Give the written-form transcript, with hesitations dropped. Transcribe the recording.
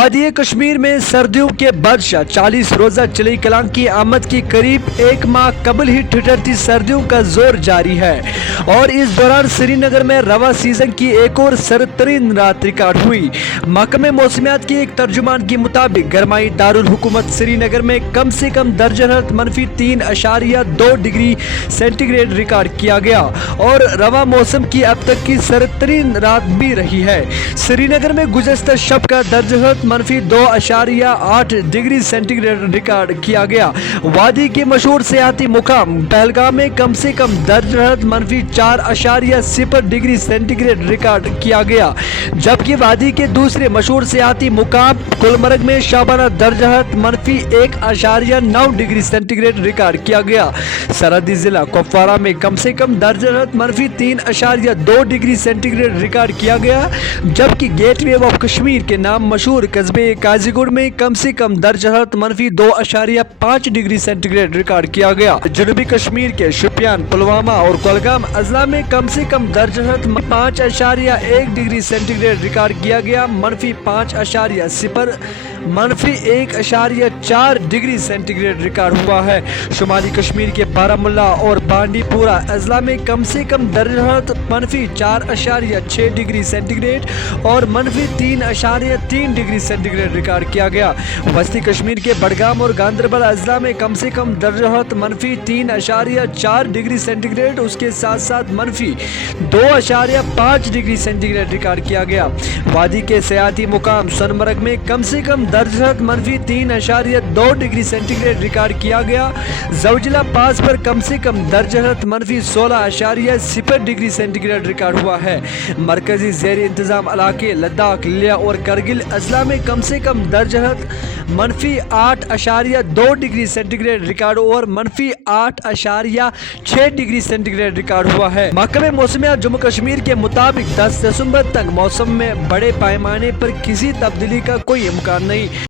وادی کشمیر میں سردیوں کے بادشاہ 40 روزہ چلی کلام کی آمد کی قریب ایک ماہ قبل ہی ٹھٹرتی سردیوں کا زور جاری ہے اور اس دوران سری نگر میں رواں سیزن کی ایک اور سرد ترین رات ریکارڈ ہوئی۔ محکمہ موسمیات کے ایک ترجمان کے مطابق گرمائی دارالحکومت سری نگر میں کم سے کم درجہ حرارت -3.2 ڈگری سینٹی گریڈ ریکارڈ کیا گیا اور رواں موسم کی اب تک کی سرد ترین رات بھی رہی ہے۔ سری نگر میں گزشتہ شب کا درجہ حرارت -2.8 ڈگری سینٹی گریڈ ریکارڈ کیا گیا۔ وادی کے مشہور سیاحتی مقام پہلگام میں کم سے کم درجہ حرارت -4.0 ڈگری سینٹی گریڈ ریکارڈ کیا گیا، جبکہ وادی کے دوسرے مشہور سیاحتی مقام گلمرگ میں شابانہ درجہ حرارت -1.9 ڈگری سینٹی گریڈ ریکارڈ کیا گیا۔ سرحدی ضلع کپوارہ میں کم سے کم درجہ حرارت -3.2 ڈگری سینٹی گریڈ ریکارڈ کیا گیا، جبکہ گیٹ وے آف کشمیر کے نام مشہور قصبے قاضی گوڑ میں کم سے کم درجہ حرارت -2.5 ڈگری سینٹی گریڈ ریکارڈ کیا گیا۔ جنوبی کشمیر کے شوپیان، پلوامہ اور کولگام اضلاع میں کم سے کم درجہ حرارت -5.1 ڈگری سینٹی گریڈ ریکارڈ کیا گیا، -5.0 -1.4 ڈگری سینٹی گریڈ ریکارڈ ہوا ہے۔ شمالی کشمیر کے بارہمولہ اور بانڈی پورہ اضلاع میں کم سے کم درجہ حرارت -4.6 ڈگری سینٹی گریڈ اور -3.3 ڈگری سینٹی گریڈ ریکارڈ کیا گیا۔ وسطی کشمیر کے بڈگام اور گاندربل اضلاع میں کم سے کم درجہ حرارت -3.4 ڈگری سینٹی گریڈ اس کے ساتھ ساتھ -2.5 ڈگری سینٹی گریڈ ریکارڈ کیا گیا۔ وادی کے سیاحتی مقام سونمرگ میں کم سے کم درجہ حرارت -3.2 ڈگری سینٹی گریڈ ریکارڈ کیا گیا۔ زوجلا پاس پر کم سے کم درجہ حرارت -16.0 ڈگری سینٹی گریڈ ریکارڈ ہوا ہے۔ مرکزی زیر انتظام علاقے لداخ، لیہ اور کرگل اضلاع میں کم سے کم درجہ حرارت -8.2 ڈگری سینٹی گریڈ ریکارڈ اور -8.6 ڈگری سینٹی گریڈ ریکارڈ ہوا ہے۔ محکمہ موسمیات جموں کشمیر کے مطابق 10 دسمبر تک موسم میں بڑے پیمانے پر کسی تبدیلی کا کوئی امکان نہیں۔